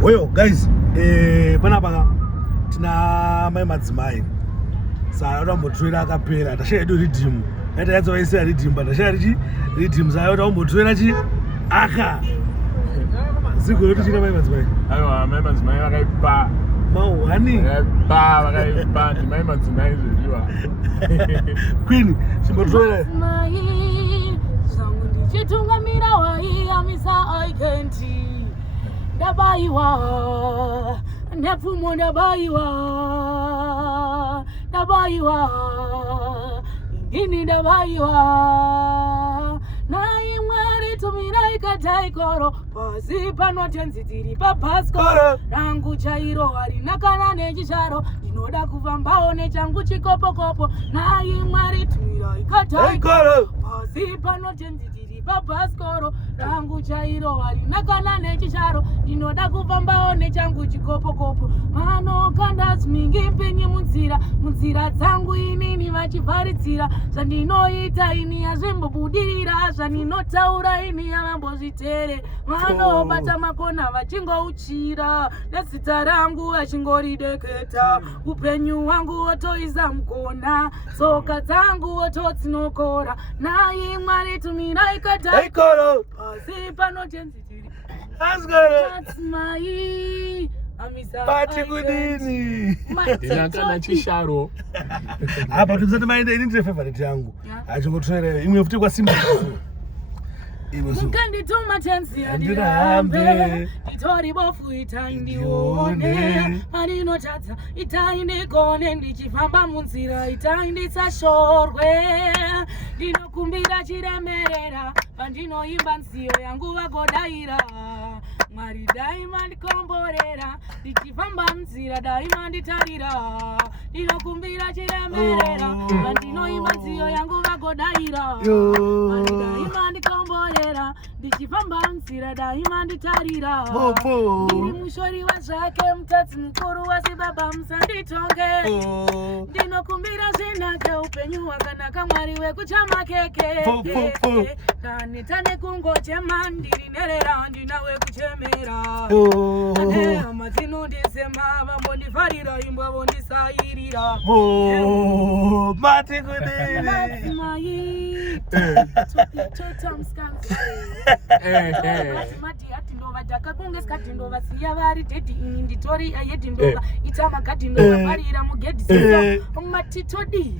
Well, guys, panapa tina mai madzimai. Sa mbotrera akapera, tashaya do redeem. Enda yatso vaisa redeem, but tashaya redeem sa yota mbotrera chi aka. Ziko yoti china mai madzimai. Aiwa, mai madzimai vakaipa. Mawani. Vakaipa, ndi mai madzimai zviwa. Queen, chimbotrera. Mai, zangu ndichitungamira waiamisa aikenti. Ndabaiwa, nepfumo ndabaiwa, indini ndabaiwa, naye Mwari tumira ikataikoro, pasi panotenzi tiri papaskoro, rangu chairo harina kana nechisharo, ndinoda kufambawo nechangu chikopo-kopo, naye Mwari tumira ikataikoro, pasi panotenzi tiri papaskoro, rangu chairo harina kana nechisharo, ndinoda kufambawo nechangu chikopo-kopo, mano kandasi mingi mpenye munzira dzangu inini vachivharidzira, zvandinoita ini hazvimbobudirira, zvandinotaura ini havambozvitere, vanobata makona vachingouchira, nezita rangu vachingorideketa, upenyu hwangu wotoisa mukona, tsoka dzangu wotodzinokora, naye Mwari tumira ikataikoro, pasi panotenzi tiri Madzimai Pati kudini. Inakana chisharo. Apa tuzati maende ini ndire favorite yangu. Achongotrere imwe futi kwa Simba. Mukandituma tenzi ndirambe, nditori bofu itaindione, marinotadza itaindikone, ndichifamba munzira itainditsashorwe, ndinokumbira chiremerera, pandinoimba nziyo yangu vagodaira, Mwari daima ndikomborera, ndichifamba munzira daima nditarira, ndinokumbira chiremerera, pandinoimba nziyo yangu vagodaira, Mwari daima ndikomborera, ndichifamba munzira daima nditarira, ndiri mushori wazvake, mutadzi mukuru wasibaba musanditonge, ndinokumbira zvinake, upenyu hwakanaka, Mwari wekuchamakeke, kanita nekungochema, ndiri nerera, ndinawe kuchemera, ane hama dzinondisema, vambondifarira, imbwa vondisairira, Mati kudini. Madzimai totamskanzi mati ndova dakakunge skati ndova siya vari dedi ini nditori ayedi ndova ita magadi ndova farira mugedi siya matitodi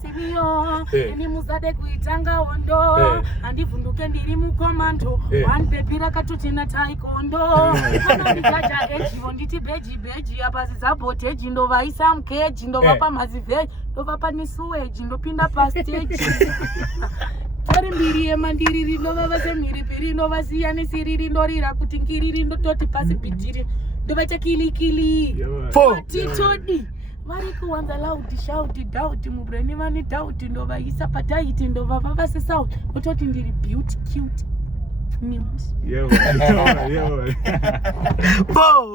simiyo ini muzade kuitanga hondo handivhunduke ndiri mukomando wanipepira katutina taikondo anondijaja ejivo nditi beji apa zizabhoteji ndovaisa mukeji ndovapa mazivheji ndovapa nisuweji ndopinda pasteji tori mbiri yemandiriri ndovava semhiripiri ndovasiya nesiriri ndorira kuti ngiriri ndototi pasi pitiri ndovaita kilikili matitodi vari kuwanza lauti shauti dauti mubreni vani dauti ndovaisa pataiti ndovava vasesauti ototi ndiri beauty cute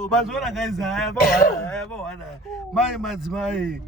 Mazvona guys, haya, mai madzimai.